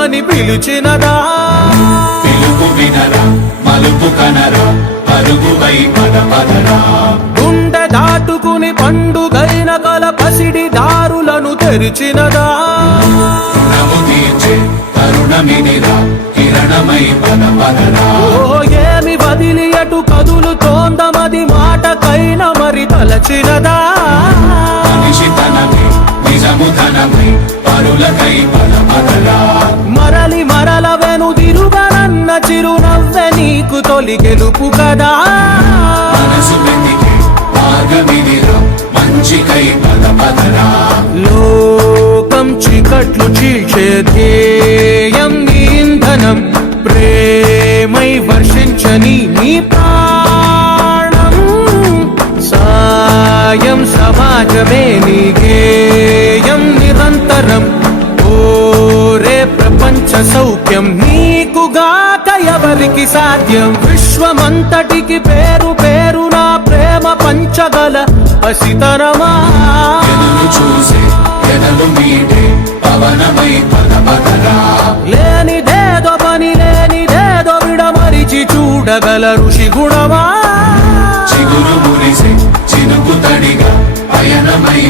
రమ్మని పిలిచినదా పిలుపు వినరా మలుపు కనరా పరుగువై పద పదరా గుండె దాటుకుని పండుగైన కల పసిడి దారులను తెరిచినదా రుణము తీర్చే తరుణమిదిరా కిరణమై పద పదరా ఓ ఏమి వదిలి అటు కదులుతోందమది మాటకైన మరి తలచినదా మనిషితనమే నిజముధనమై పరులకై పద పదరా మరలి మరల వెనుదిరుగనన్న చిరునవ్వె నీకు తొలి గెలుపు కదా మనసు వెతికే మార్గమిదిరా మంచికై పద పదరా లోకం చీకట్లు చీల్చే ధ్యేయం నీ ఇంధనం ప్రేమై వర్షించని నీ ప్రాణం సాయం సమాజమే నీ గేయం నిరంతరం ఓరే ప్రపంచ సౌఖ్యం నీకుగాక ఎవరికి సాధ్యం విశ్వమంతటికి పేరు పేరు నా ప్రేమ పంచగల పసితనమా ఎదురు చూసే ఎదలు మీటే పవనమై పద పదరా లేనిదేదో పని లేనిదేదో విడమరిచి చూడగల ఋషి గుణమా చిగురు మురిసే చినుకు తడిగా పయనమై